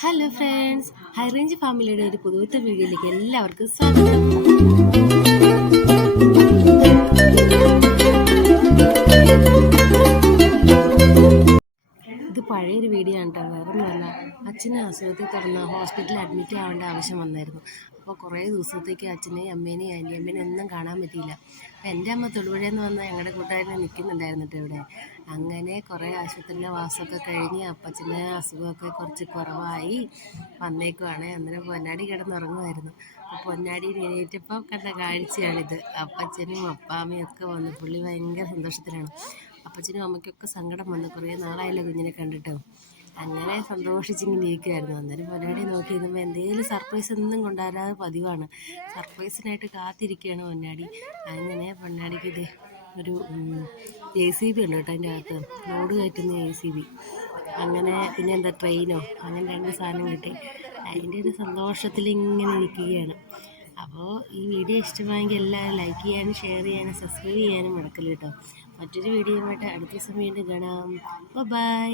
Hello friends, high range ഫാമിലിയുടെ ഒരു പുതുത്ത വീഡിയോയിലേക്ക് എല്ലാവർക്കും സ്വാഗതം. ഇത് പഴയൊരു വീഡിയോ ആണ് കേട്ടോ. വേറൊന്നുമല്ല, അച്ഛന് അസുഖത്തെ തുടർന്ന് ഹോസ്പിറ്റലിൽ അഡ്മിറ്റ് ആവേണ്ട ആവശ്യം വന്നായിരുന്നു. അപ്പോൾ കുറേ ദിവസത്തേക്ക് അച്ഛനെയും അമ്മേനെയും ആൻറ്റിയമ്മേനെയും ഒന്നും കാണാൻ പറ്റിയില്ല. അപ്പോൾ എൻ്റെ അമ്മ തൊടുപുഴയിൽ നിന്ന് വന്ന് ഞങ്ങളുടെ കൂട്ടുകാരനെ നിൽക്കുന്നുണ്ടായിരുന്നു കേട്ടോ ഇവിടെ. അങ്ങനെ കുറേ ആശുപത്രിയിലെ വാസമൊക്കെ കഴിഞ്ഞ് അപ്പച്ചന് അസുഖമൊക്കെ കുറച്ച് കുറവായി വന്നേക്കുവാണ്. അന്നേരം പൊന്നാടി കിടന്നുറങ്ങുമായിരുന്നു. അപ്പോൾ പൊന്നാടി എണീറ്റപ്പോൾ കണ്ട കാഴ്ചയാണിത്. അപ്പച്ചനും അപ്പാമ്മയും ഒക്കെ വന്നു. പുള്ളി ഭയങ്കര സന്തോഷത്തിലാണ്. അപ്പച്ചനും അമ്മയ്ക്കൊക്കെ സങ്കടം വന്നു. കുറേ നാളായല്ലോ കുഞ്ഞിനെ കണ്ടിട്ട്. അങ്ങനെ സന്തോഷിച്ചിങ്ങനെ ഇരിക്കുമായിരുന്നു. അന്നേരം പൊന്നാടി നോക്കി നിന്നുമ്പോൾ എന്തെങ്കിലും സർപ്രൈസ് ഒന്നും കൊണ്ടുവരാതെ പതിവാണ്. സർപ്രൈസിനായിട്ട് കാത്തിരിക്കുകയാണ് പൊന്നാടി. അങ്ങനെ പൊന്നാടിക്ക് ഇത് ഒരു JCB ഉണ്ട് കേട്ടോ. അതിൻ്റെ അകത്ത് ലോഡ് കയറ്റുന്ന JCB. അങ്ങനെ പിന്നെ എന്താ ട്രെയിനോ അങ്ങനെ 2 സാധനം കിട്ടി. അതിൻ്റെ ഒരു സന്തോഷത്തിൽ ഇങ്ങനെ ഇരിക്കുകയാണ്. അപ്പോൾ ഈ വീഡിയോ ഇഷ്ടമായെങ്കിൽ എല്ലാവരും ലൈക്ക് ചെയ്യാനും ഷെയർ ചെയ്യാനും സബ്സ്ക്രൈബ് ചെയ്യാനും മറക്കല്ല കേട്ടോ. മറ്റൊരു വീഡിയോയുമായിട്ട് അടുത്ത ദിവസം വീണ്ടും കാണാം. ബൈ.